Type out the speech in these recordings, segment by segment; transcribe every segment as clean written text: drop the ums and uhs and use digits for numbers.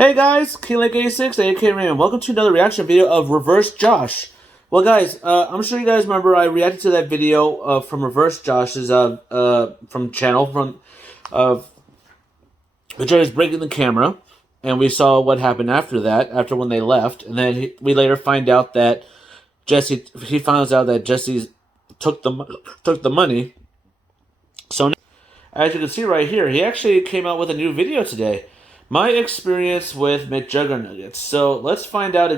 Hey guys, KingLake86, aka Raymond. Welcome to another reaction video of ReverseJosh. Well, guys, I'm sure you guys remember I reacted to that video from ReverseJosh's from channel from the judge breaking the camera, and we saw what happened after that, after when they left, and then we later find out that he finds out that Jesse took the money. So as you can see right here, he actually came out with a new video today. My experience with Mcjuggernuggets. So let's find out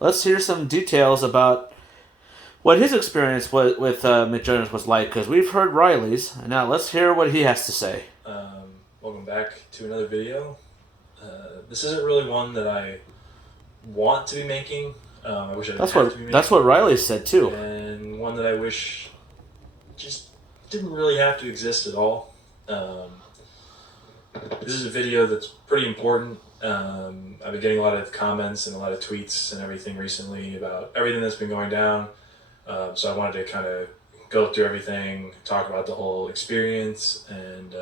let's hear some details about what his experience with Mcjuggernuggets was like, because we've heard Riley's, and now let's hear what he has to say. Welcome back to another video. This isn't really one that I want to be making. I wish I didn't have to be making. That's what Riley said too. And one that I wish just didn't really have to exist at all. This is a video that's pretty important. I've been getting a lot of comments and a lot of tweets and everything recently about everything that's been going down. So I wanted to kind of go through everything, talk about the whole experience, and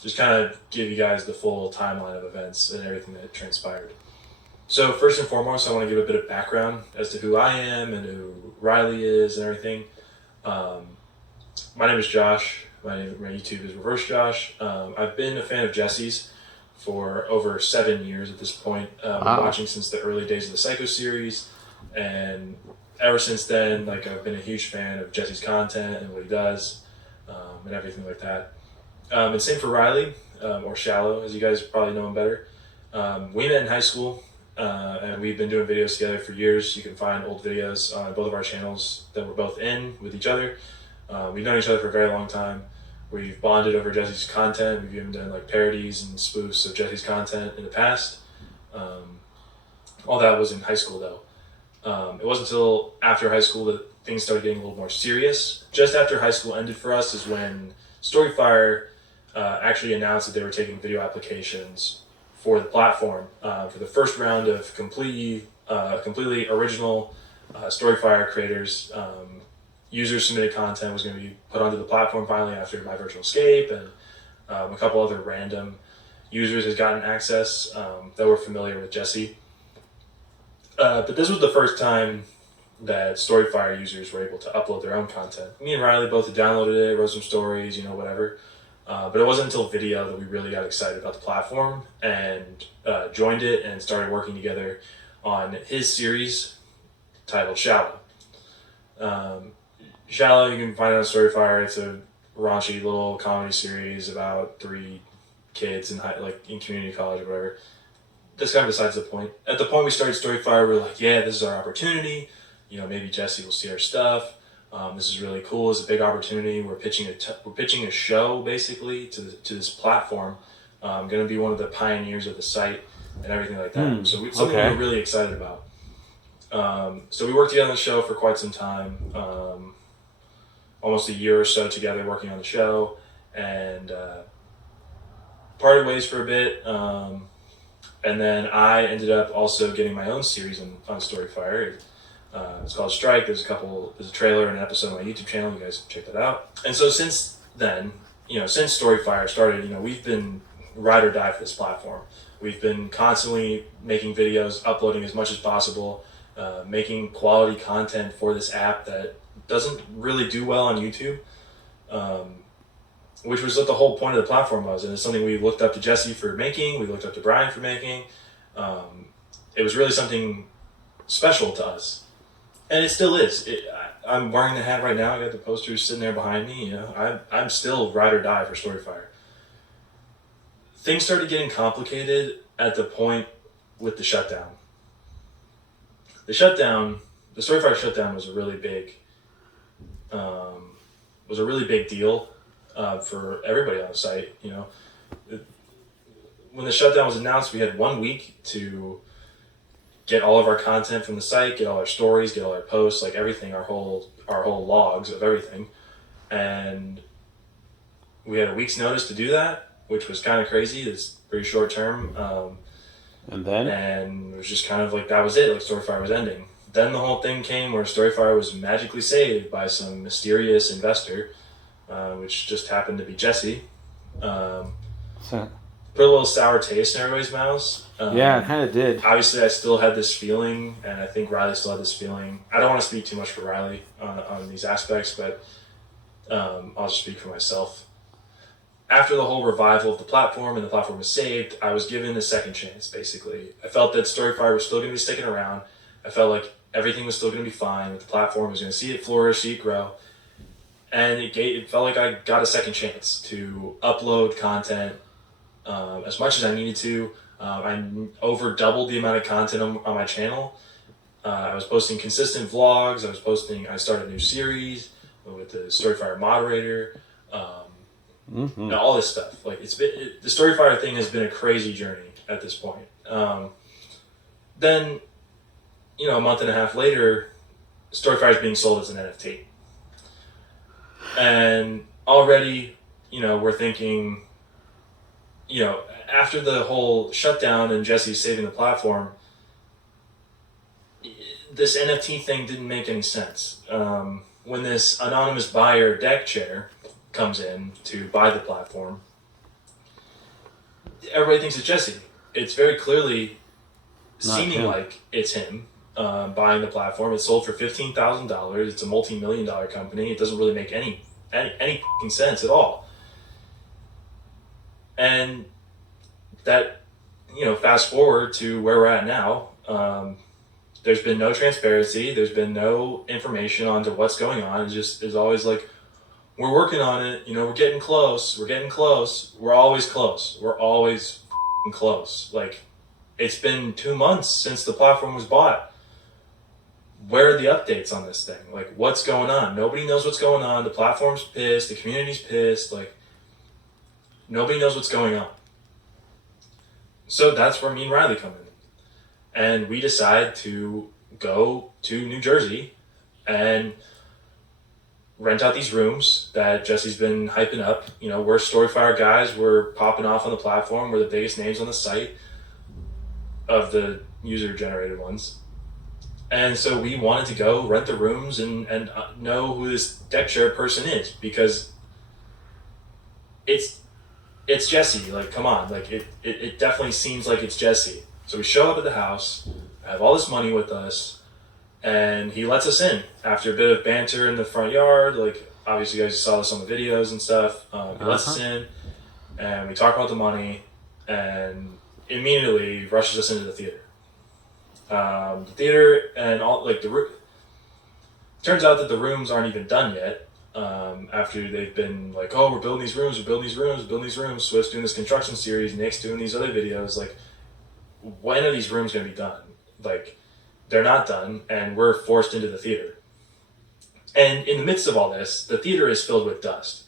just kind of give you guys the full timeline of events and everything that transpired. So first and foremost, I want to give a bit of background as to who I am and who Riley is and everything. My name is Josh. My YouTube is ReverseJosh. I've been a fan of Jesse's for over 7 years at this point. Wow. I've been watching since the early days of the Psycho series, and ever since then, I've been a huge fan of Jesse's content and what he does, and everything like that. And same for Riley, or Shallow, as you guys probably know him better. We met in high school, and we've been doing videos together for years. You can find old videos on both of our channels that we're both in with each other. We've known each other for a very long time. We've bonded over Jesse's content. We've even done parodies and spoofs of Jesse's content in the past. All that was in high school though. It wasn't until after high school that things started getting a little more serious. Just after high school ended for us is when Storyfire actually announced that they were taking video applications for the platform for the first round of completely original Storyfire creators. User submitted content was going to be put onto the platform finally after My Virtual Escape, and a couple other random users has gotten access that were familiar with Jesse. But this was the first time that Storyfire users were able to upload their own content. Me and Riley both had downloaded it, wrote some stories, whatever. But it wasn't until video that we really got excited about the platform and joined it and started working together on his series titled Shallow. Shallow, you can find it on Storyfire. It's a raunchy little comedy series about 3 kids in community college or whatever. That's kind of besides the point. At the point we started Storyfire, we were like, yeah, this is our opportunity. Maybe Jesse will see our stuff. This is really cool. It's a big opportunity. We're pitching a show basically to this platform. I'm going to be one of the pioneers of the site and everything like that. So something we're really excited about. So we worked together on the show for quite some time. Almost a year or so together working on the show, and parted ways for a bit. And then I ended up also getting my own series on Storyfire. It's called Strike. There's a trailer and an episode on my YouTube channel. You guys can check that out. And so since then, since Storyfire started, we've been ride or die for this platform. We've been constantly making videos, uploading as much as possible, making quality content for this app that doesn't really do well on YouTube, which was what the whole point of the platform was. And it's something we looked up to Jesse for making, we looked up to Brian for making. It was really something special to us. And it still is. I'm wearing the hat right now. I got the posters sitting there behind me. I'm still ride or die for Storyfire. Things started getting complicated at the point with the shutdown. The Storyfire shutdown was a really big deal for everybody on the site. When the shutdown was announced, we had 1 week to get all of our content from the site, get all our stories, get all our posts, everything, our whole logs of everything, and we had a week's notice to do that, which was kind of crazy. It's pretty short term. And it was just kind of that was it. Storyfire was ending. Then the whole thing came where Storyfire was magically saved by some mysterious investor, which just happened to be Jesse. put a little sour taste in everybody's mouths. Yeah, it kind of did. Obviously, I still had this feeling, and I think Riley still had this feeling. I don't want to speak too much for Riley on these aspects, but I'll just speak for myself. After the whole revival of the platform and the platform was saved, I was given a second chance, basically. I felt that Storyfire was still going to be sticking around. I felt like everything was still going to be fine with the platform. I was going to see it flourish, see it grow. And it felt like I got a second chance to upload content as much as I needed to. I over doubled the amount of content on my channel. I was posting consistent vlogs. I started a new series with the Storyfire moderator. All this stuff. Like the Storyfire thing has been a crazy journey at this point. Then, a month and a half later, Storyfire is being sold as an NFT. And already, we're thinking, after the whole shutdown and Jesse saving the platform, this NFT thing didn't make any sense. When this anonymous buyer deck chair comes in to buy the platform, everybody thinks it's Jesse. It's very clearly seeming like it's him buying the platform. It's sold for $15,000. It's a multi-million-dollar company. It doesn't really make any sense at all. And that, fast forward to where we're at now. There's been no transparency. There's been no information onto what's going on. It just is always like, we're working on it. We're getting close. We're getting close. We're always close. We're always close. Like, it's been 2 months since the platform was bought. Where are the updates on this thing? Like, what's going on? Nobody knows what's going on. The platform's pissed. The community's pissed. Like, nobody knows what's going on. So that's where me and Riley come in. And we decide to go to New Jersey and rent out these rooms that Jesse's been hyping up. We're Storyfire guys. We're popping off on the platform. We're the biggest names on the site of the user-generated ones. And so we wanted to go rent the rooms and know who this deck chair person is, because it's Jesse. Like, come on. Like, it definitely seems like it's Jesse. So we show up at the house, have all this money with us, and he lets us in after a bit of banter in the front yard. Like, obviously you guys saw this on the videos and stuff. He lets us in, and we talk about the money, and immediately rushes us into the theater. The theater and all, like, turns out that the rooms aren't even done yet. After they've been like, oh, we're building these rooms, Swift's doing this construction series, Nick's doing these other videos. Like, when are these rooms going to be done? Like, they're not done, and we're forced into the theater. And in the midst of all this, the theater is filled with dust.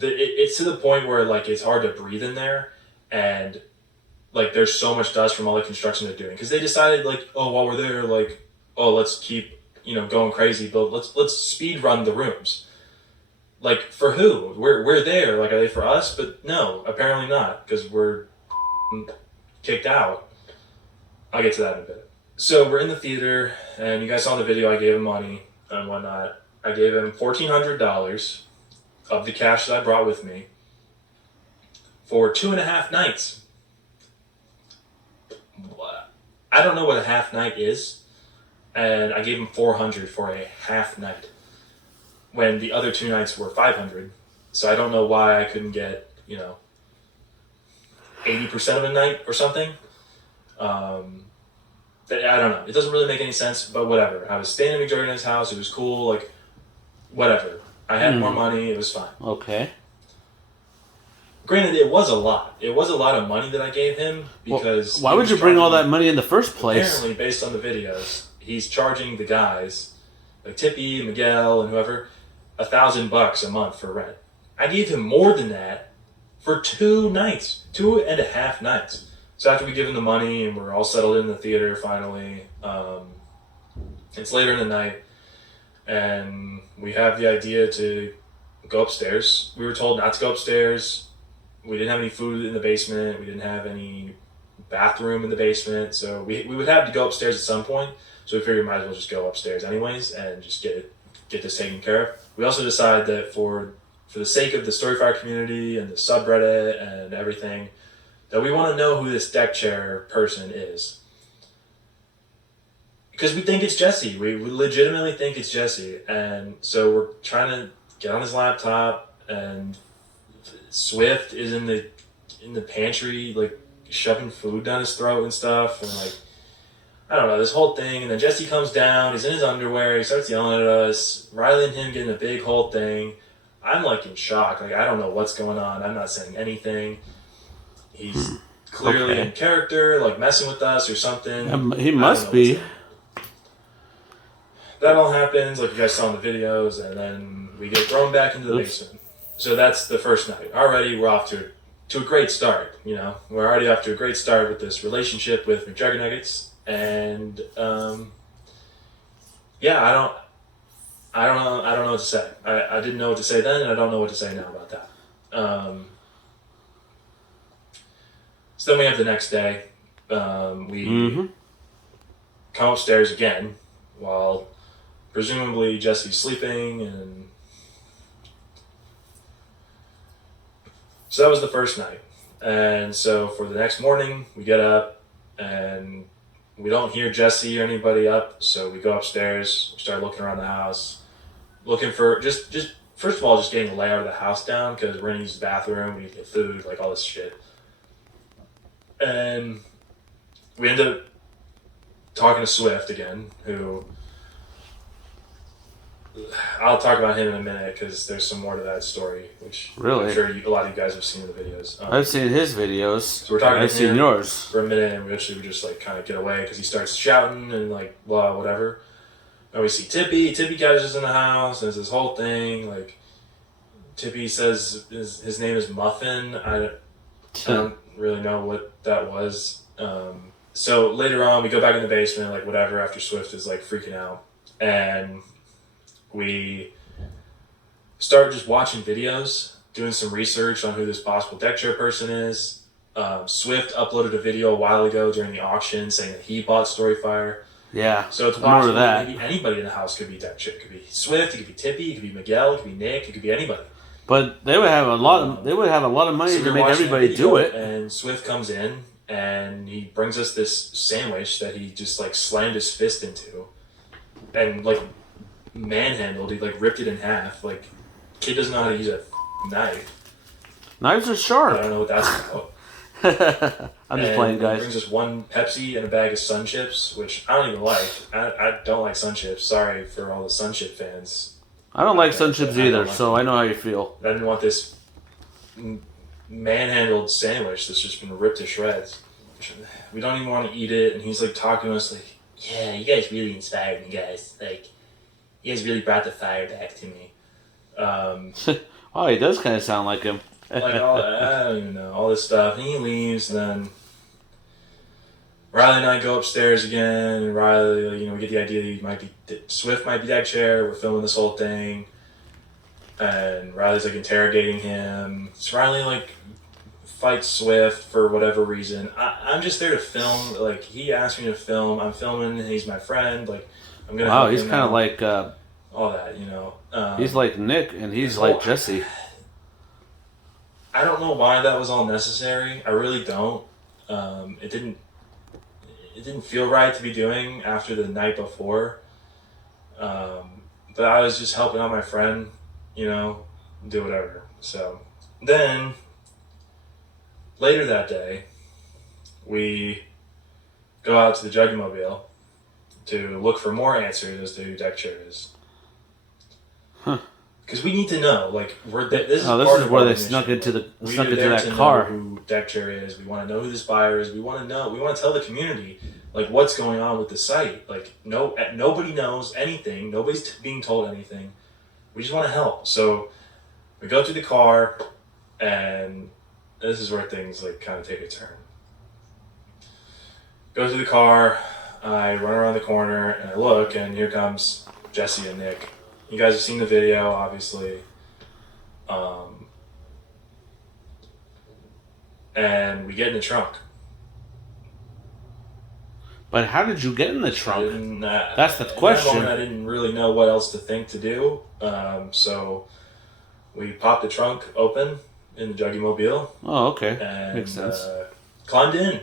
It's to the point where, like, it's hard to breathe in there, and, like, there's so much dust from all the construction they're doing. Because they decided, like, oh, while we're there, like, oh, let's keep, going crazy, but let's speed run the rooms. Like, for who? We're there. Like, are they for us? But no, apparently not, because we're kicked out. I'll get to that in a bit. So we're in the theater, and you guys saw the video. I gave him money and whatnot. I gave him $1,400 of the cash that I brought with me for 2.5 nights. I don't know what a half night is, and I gave him $400 for a half night when the other 2 nights were $500. So I don't know why I couldn't get 80% of a night or something. I don't know. It doesn't really make any sense, but whatever. I was staying at Mcjuggernuggets' house. It was cool. Like, whatever. I had more money. It was fine. Okay. Granted, it was a lot. It was a lot of money that I gave him because... Why would you bring all that money in the first place? Apparently, based on the videos, he's charging the guys, like Tippy, Miguel, and whoever, $1,000 a month for rent. I gave him more than that for 2 nights. 2.5 nights. So after we give him the money and we're all settled in the theater finally, it's later in the night, and we have the idea to go upstairs. We were told not to go upstairs. We didn't have any food in the basement. We didn't have any bathroom in the basement. So we would have to go upstairs at some point. So we figured we might as well just go upstairs anyways and just get this taken care of. We also decided that for the sake of the Storyfire community and the subreddit and everything, that we want to know who this deck chair person is. Because we think it's Jesse. We legitimately think it's Jesse. And so we're trying to get on his laptop, and Swift is in the pantry, like, shoving food down his throat and stuff. And, like, I don't know, this whole thing. And then Jesse comes down. He's in his underwear. He starts yelling at us. Riley and him getting a big whole thing. I'm, like, in shock. Like, I don't know what's going on. I'm not saying anything. He's clearly in character, like, messing with us or something. He must be. That all happens, like you guys saw in the videos, and then we get thrown back into the basement. So that's the first night. Already we're off to a great start, you know. We're already off to a great start with this relationship with Mcjuggernuggets, and yeah, I don't know what to say. I didn't know what to say then, and I don't know what to say now about that. So then we have the next day. We come upstairs again while presumably Jesse's sleeping, and so that was the first night. And so for the next morning, we get up and we don't hear Jesse or anybody up, so we go upstairs, we start looking around the house, looking for just first of all, just getting the layout of the house down, because we're gonna use the bathroom, we need to get food, like all this shit. And we end up talking to Swift again, who I'll talk about him in a minute, because there's some more to that story, which I'm sure a lot of you guys have seen in the videos. I've seen his videos. So we're talking I've seen yours for a minute, and we just like kind of get away because he starts shouting and like blah whatever. And we see Tippy. Tippy catches in the house, and it's this whole thing. Like Tippy says his name is Muffin. I don't really know what that was. So later on, we go back in the basement, like whatever, after Swift is like freaking out, and we start just watching videos, doing some research on who this possible deck chair person is. Swift uploaded a video a while ago during the auction saying that he bought Storyfire. Yeah, so it's possible that maybe anybody in the house could be deck chair. It could be Swift, it could be Tippy, it could be Miguel, it could be Nick, it could be anybody. But they would have a lot of money to make everybody do it. And Swift comes in and he brings us this sandwich that he just like slammed his fist into, and like manhandled. He like ripped it in half. Like, kid doesn't know how to use a knife. Knives are sharp. I don't know what that's about. I'm just playing, guys. He brings us one Pepsi and a bag of Sun Chips, which I don't even like. I don't like Sun Chips. Sorry for all the Sun Chip fans. I don't like Sun Chips either, so I know how you feel. I didn't want this manhandled sandwich that's just been ripped to shreds. We don't even want to eat it, and he's like talking to us like, yeah, you guys really inspired me, guys. Like, you guys really brought the fire back to me. Oh, he does kind of sound like him. Like, I don't even know, all this stuff. And he leaves, and then Riley and I go upstairs again, and Riley, we get the idea that Swift might be deck chair. We're filming this whole thing, and Riley's like interrogating him. So Riley like fights Swift for whatever reason. I'm just there to film. Like, he asked me to film. I'm filming. And he's my friend. Like, I'm gonna. Wow, he's kind of like all that, he's like Nick, and he's like Jesse. I don't know why that was all necessary. I really don't. It didn't feel right to be doing after the night before. But I was just helping out my friend, do whatever. So then later that day, we go out to the Juggermobile to look for more answers as to who deck chair is. Huh. Because we need to know, like, this is where they snuck into that car. Know who deck chair is. We want to know who this buyer is. We want to tell the community, like, what's going on with the site. Like, nobody knows anything. Nobody's being told anything. We just want to help. So we go through the car, and this is where things like kind of take a turn. Go through the car. I run around the corner, and I look, and here comes Jesse and Nick. You guys have seen the video, obviously. And we get in the trunk. But how did you get in the trunk? That's the question. At that moment, I didn't really know what else to think to do. So we popped the trunk open in the Juggermobile. Oh, okay. And, makes sense. climbed in.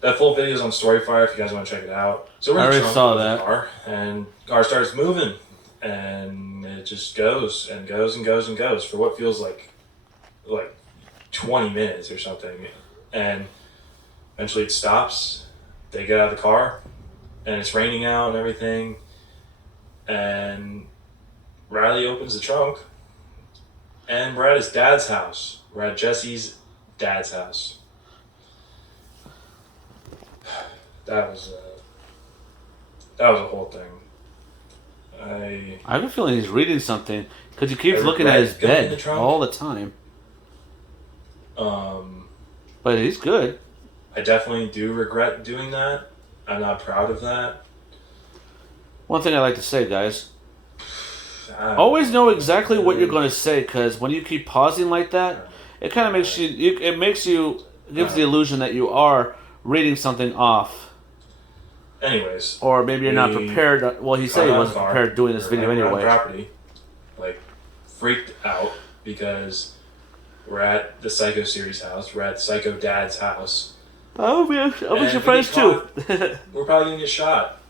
That full video is on Storyfire if you guys want to check it out. So we're in the trunk of the car, and the car starts moving, and it just goes and goes and goes and goes for what feels like 20 minutes or something. And eventually it stops. They get out of the car, and it's raining out and everything. And Riley opens the trunk, and we're at his dad's house. We're at Jesse's dad's house. That was a whole thing. I have a feeling he's reading something because he keeps looking at his bed all the time. But he's good. I definitely do regret doing that. I'm not proud of that. One thing I like to say, guys, always know exactly what you're going to say, because when you keep pausing like that, it kind of makes you. It gives the illusion that you are reading something off. Anyways, or maybe you're not prepared. Well, he said he wasn't prepared doing this video anyway. Property, freaked out because we're at the Psycho series house. We're at Psycho Dad's house. Oh man, I'll be surprised too. We're probably gonna get shot.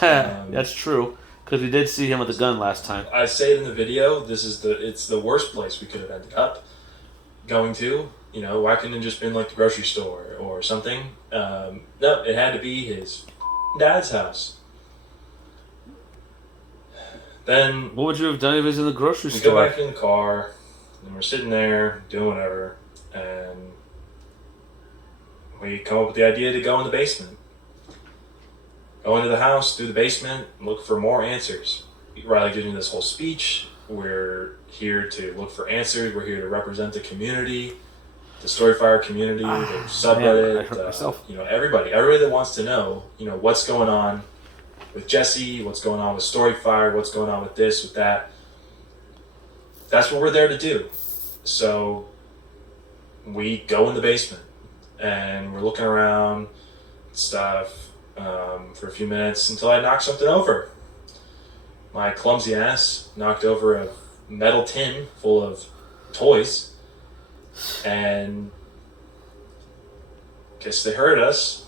That's true, because we did see him with a gun last time. I say it in the video. It's the worst place we could have ended up going to. You know, why couldn't it just been like the grocery store or something? No, it had to be his dad's house. Then what would you have done if he was in the grocery store? We go back in the car, and we're sitting there doing whatever, and we come up with the idea to go in the basement. Go into the house, through the basement, and look for more answers. Riley gives me this whole speech. We're here to look for answers. We're here to represent the community, the Storyfire community, the subreddit. Everybody that wants to know, what's going on with Jesse, what's going on with Storyfire, what's going on with this, with that. That's what we're there to do. So we go in the basement, and we're looking around, stuff. For a few minutes until I knocked something over. My clumsy ass knocked over a metal tin full of toys, and guess they heard us.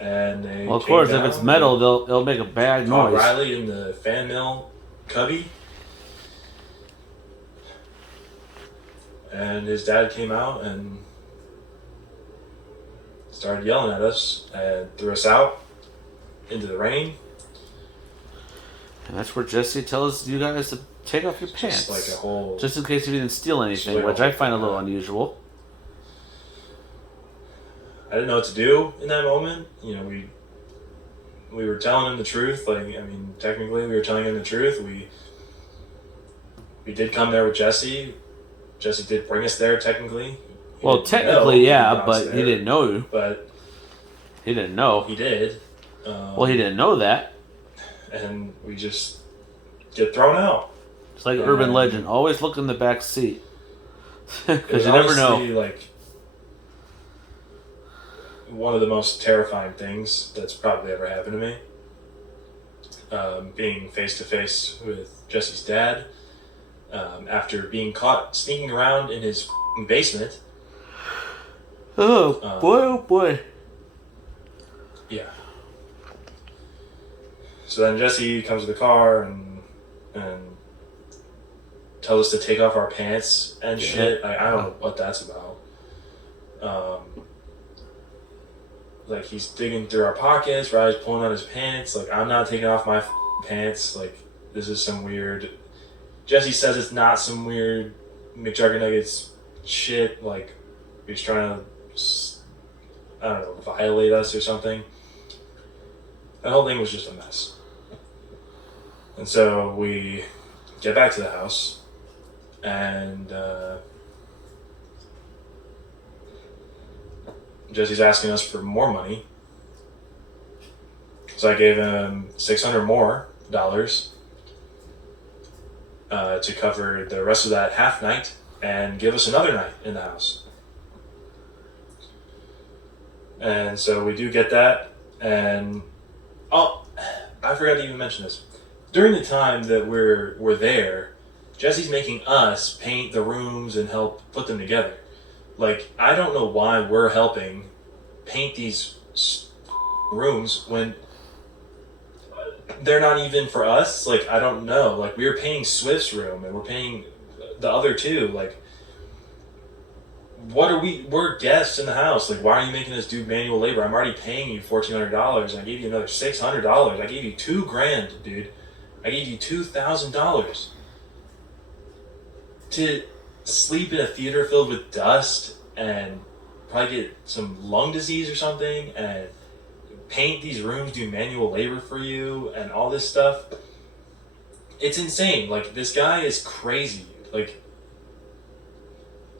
And they of course, if it's metal, they'll make a bad noise. Riley in the fan mill cubby, and his dad came out and started yelling at us and threw us out into the rain. And that's where Jesse tells you guys to take off your pants. Just in case you didn't steal anything, which I find a little unusual. I didn't know what to do in that moment. We were telling him the truth. Technically we were telling him the truth. We did come there with Jesse. Jesse did bring us there, technically. Well, technically, yeah, but he didn't know you. But he didn't know. He did. He didn't know that. And we just get thrown out. It's like urban legend. Always look in the back seat. Because you never know. One of the most terrifying things that's probably ever happened to me. Being face to face with Jesse's dad. After being caught sneaking around in his basement. Oh boy. Yeah. So then Jesse comes to the car and tells us to take off our pants and shit. I don't know what that's about. He's digging through our pockets. Riley's pulling out his pants. I'm not taking off my pants. This is some weird. Jesse says it's not some weird Mcjuggernuggets shit. He's trying to, violate us or something. That whole thing was just a mess. And so we get back to the house, and Jesse's asking us for more money. So I gave him $600 more to cover the rest of that half night and give us another night in the house. And so we do get that, and I forgot to even mention this. During the time that we're there, Jesse's making us paint the rooms and help put them together. Like, I don't know why we're helping paint these rooms when they're not even for us. Like, I don't know. Like, we were painting Swift's room and we're painting the other two. Like, what are we? We're guests in the house. Like, why are you making us do manual labor? I'm already paying you $1,400 and I gave you another $600. I gave you $2,000, dude. I gave you $2,000 to sleep in a theater filled with dust and probably get some lung disease or something, and paint these rooms, do manual labor for you, and all this stuff. It's insane. Like, this guy is crazy. Like,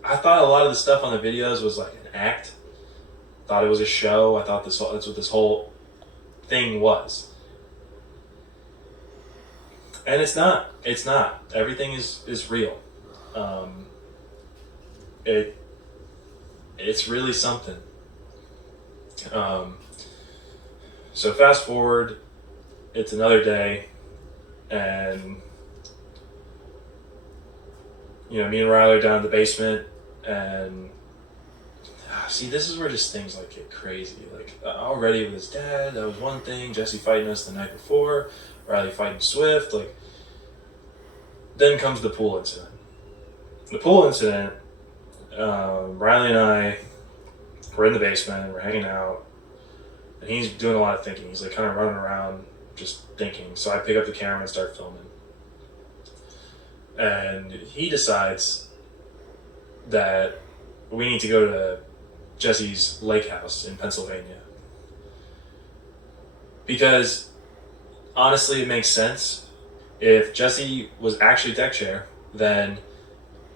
I thought a lot of the stuff on the videos was like an act. Thought it was a show. I thought that's what this whole thing was. And it's not. It's not. Everything is real. It's really something. So fast forward, it's another day, and me and Riley are down in the basement, and see, this is where just things like get crazy. Like, already with his dad, that was one thing. Jesse fighting us the night before, Riley fighting Swift. Like, then comes the pool incident. The pool incident, Riley and I were in the basement and we're hanging out, and he's doing a lot of thinking. He's like kind of running around just thinking. So I pick up the camera and start filming. And he decides that we need to go to Jesse's lake house in Pennsylvania. Because honestly, it makes sense. If Jesse was actually deck chair, then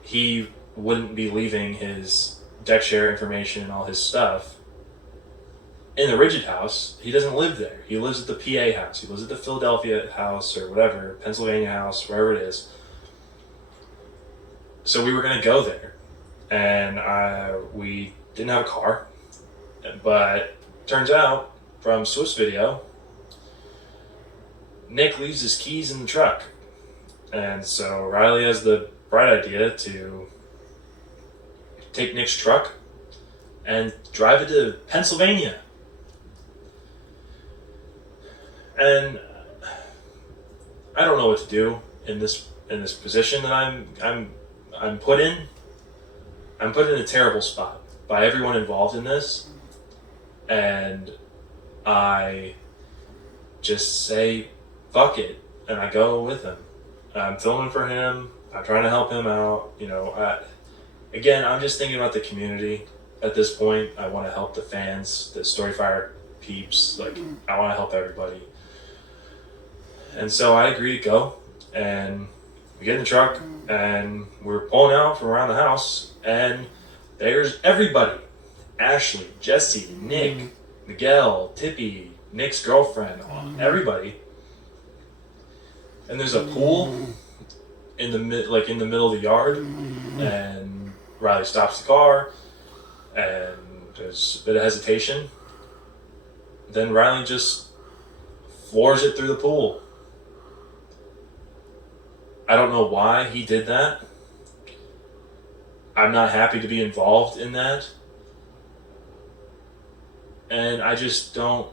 he wouldn't be leaving his deck share information and all his stuff in the Rigid house. He doesn't live there. He lives at the PA house. He lives at the Philadelphia house or whatever, Pennsylvania house, wherever it is. So we were going to go there, and we didn't have a car, but turns out from Swift's video, Nick leaves his keys in the truck. And so Riley has the bright idea to take Nick's truck and drive it to Pennsylvania. And I don't know what to do in this position that I'm put in. I'm put in a terrible spot by everyone involved in this, and I just say fuck it, and I go with him. I'm filming for him. I'm trying to help him out. I'm just thinking about the community at this point. I want to help the fans, the Storyfire peeps. Like, I want to help everybody. And so I agree to go, and we get in the truck, and we're pulling out from around the house, and there's everybody. Ashley, Jesse, Nick, Miguel, Tippy, Nick's girlfriend, everybody. And there's a pool in the middle of the yard, and Riley stops the car, and there's a bit of hesitation. Then Riley just floors it through the pool. I don't know why he did that. I'm not happy to be involved in that. And I just don't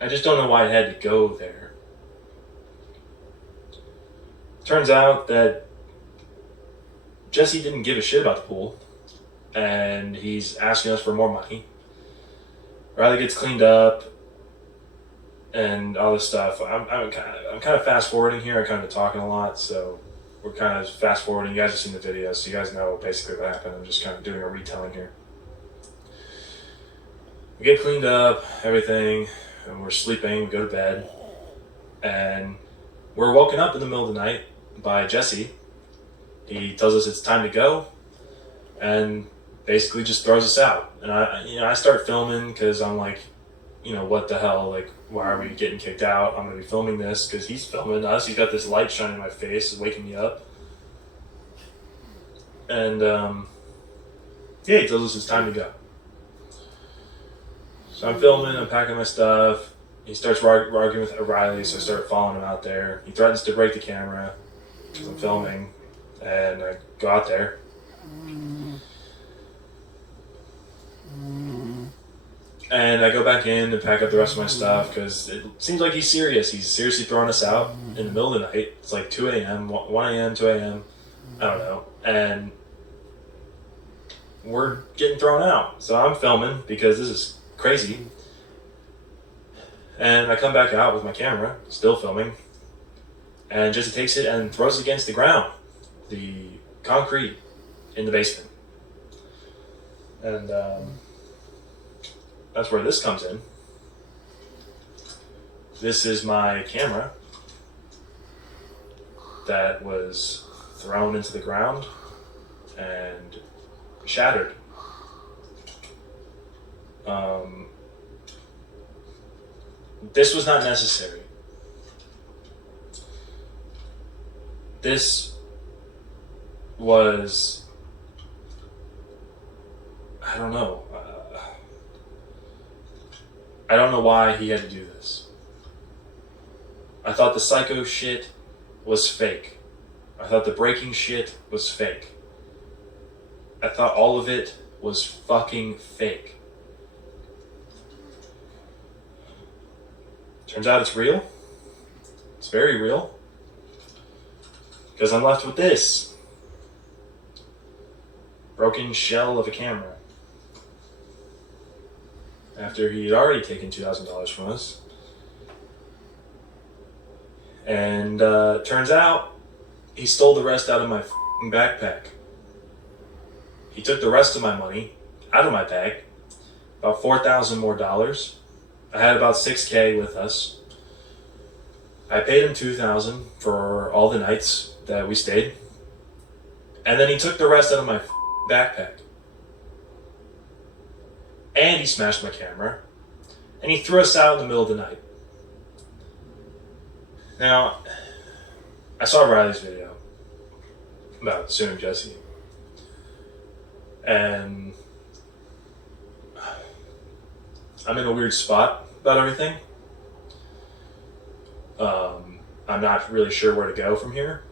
know why I had to go there. Turns out that Jesse didn't give a shit about the pool, and he's asking us for more money. Riley gets cleaned up and all this stuff. I'm kind of fast forwarding here. I'm kind of talking a lot, so we're kind of fast forwarding. You guys have seen the video, so you guys know basically what happened. I'm just kind of doing a retelling here. We get cleaned up, everything, and we're sleeping. We go to bed, and we're woken up in the middle of the night by Jesse. He tells us it's time to go, and basically just throws us out. And I start filming because I'm like, what the hell? Like, why are we getting kicked out? I'm gonna be filming this because he's filming us. He's got this light shining in my face, waking me up. And he tells us it's time to go. So I'm filming, I'm packing my stuff. He starts arguing with Riley, so I start following him out there. He threatens to break the camera because I'm filming, and I go out there, And I go back in and pack up the rest of my stuff because it seems like he's serious. He's seriously throwing us out in the middle of the night. It's like 2 a.m., 1 a.m., 2 a.m. I don't know. And we're getting thrown out. So I'm filming because this is crazy. And I come back out with my camera, still filming. And Jesse takes it and throws it against the ground, the concrete in the basement. And that's where this comes in. This is my camera that was thrown into the ground and shattered. This was not necessary. This was, I don't know. I don't know why he had to do this. I thought the psycho shit was fake. I thought the breaking shit was fake. I thought all of it was fucking fake. Turns out it's real. It's very real. Because I'm left with this broken shell of a camera. After he had already taken $2,000 from us. And turns out he stole the rest out of my backpack. He took the rest of my money out of my bag, about $4,000 more dollars. I had about $6,000 with us. I paid him $2,000 for all the nights that we stayed. And then he took the rest out of my backpack. And he smashed my camera. And he threw us out in the middle of the night. Now, I saw Riley's video about suing Jesse. And I'm in a weird spot about everything. I'm not really sure where to go from here.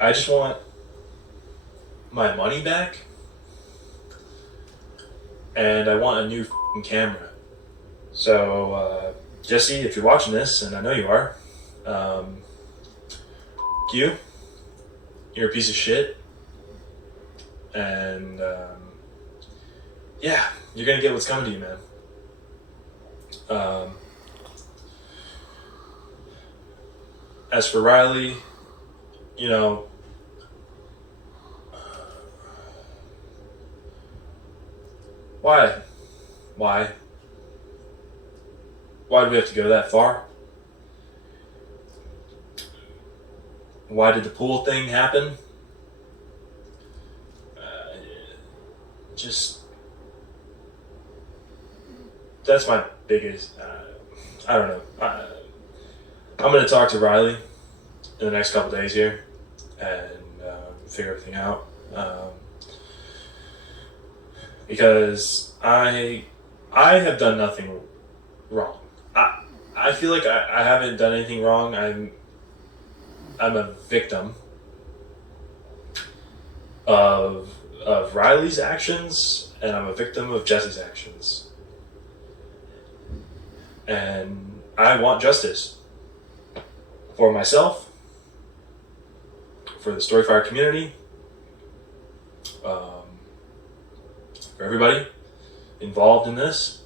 I just want my money back. And I want a new camera. So, Jesse, if you're watching this, and I know you are, you're a piece of shit. And, yeah, you're gonna get what's coming to you, man. As for Riley, you know, why? Why do we have to go that far? Why did the pool thing happen? That's my biggest, I don't know. I'm going to talk to Riley in the next couple days here and figure everything out. Because I have done nothing wrong. I feel like I haven't done anything wrong. I'm a victim of Riley's actions, and I'm a victim of Jesse's actions. And I want justice for myself, for the Storyfire community, for everybody involved in this.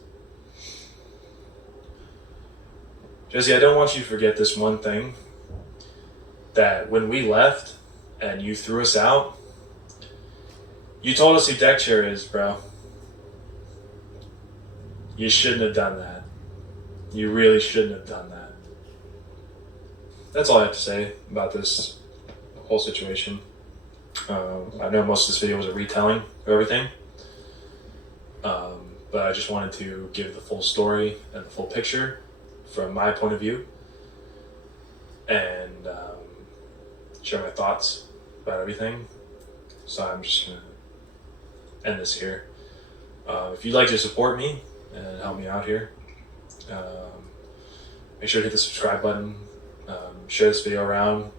Jesse, I don't want you to forget this one thing, that when we left and you threw us out, you told us who Deck Chair is, bro. You shouldn't have done that. You really shouldn't have done that. That's all I have to say about this whole situation. I know most of this video was a retelling of everything. But I just wanted to give the full story and the full picture from my point of view. And share my thoughts about everything. So I'm just going to end this here. If you'd like to support me and help me out here, make sure to hit the subscribe button, share this video around,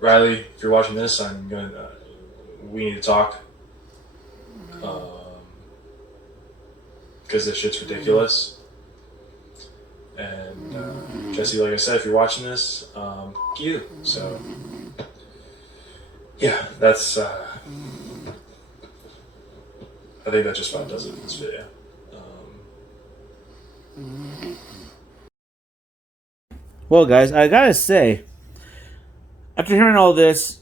Riley, if you're watching this, we need to talk. Because this shit's ridiculous. And Jesse, like I said, if you're watching this, you. So, yeah, that's. I think that just about does it for this video. Well, guys, I gotta say, after hearing all this,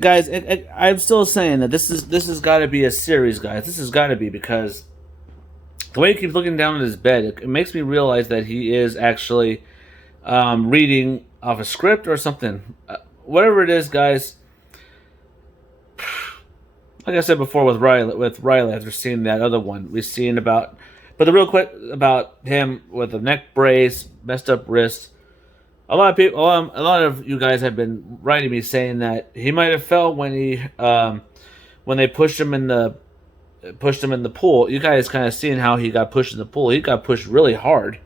guys, I'm still saying that this has got to be a series, guys. This has got to be, because the way he keeps looking down at his bed, it makes me realize that he is actually reading off a script or something. Whatever it is, guys. Like I said before with Riley, after seeing that other one, we've seen about. But the real quick about him with a neck brace, messed up wrist. A lot of people, a lot of you guys have been writing me saying that he might have fell when when they pushed him in the pool. You guys kind of seen how he got pushed in the pool. He got pushed really hard,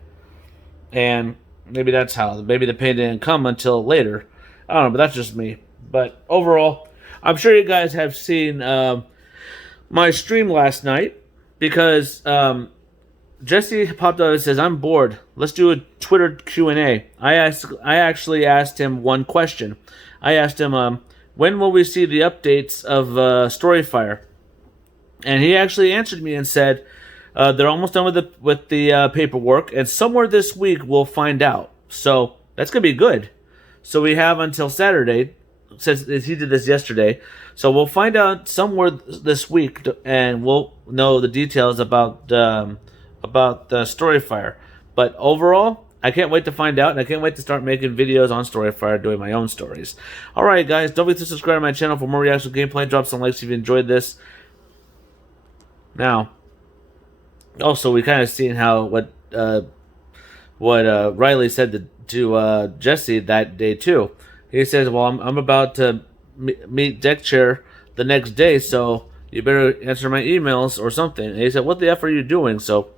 and maybe that's how. Maybe the pain didn't come until later. I don't know, but that's just me. But overall, I'm sure you guys have seen my stream last night, because Jesse popped out and says, "I'm bored. Let's do a Twitter Q&A." I actually asked him one question. I asked him, "When will we see the updates of Storyfire?" And he actually answered me and said, "They're almost done with the paperwork, and somewhere this week we'll find out." So that's gonna be good. So we have until Saturday, since he did this yesterday. So we'll find out somewhere this week, and we'll know the details about the Storyfire. But overall, I can't wait to find out, and I can't wait to start making videos on Storyfire, doing my own stories. Alright, guys, don't forget to subscribe to my channel for more reaction gameplay. Drop some likes if you enjoyed this. Now, also, we kind of seen how what Riley said to Jesse that day too. He says, "Well, I'm about to meet Deck Chair the next day, so you better answer my emails or something." And he said, "What the F are you doing?" So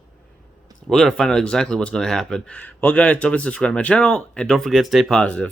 we're going to find out exactly what's going to happen. Well, guys, don't forget to subscribe to my channel, and don't forget to stay positive.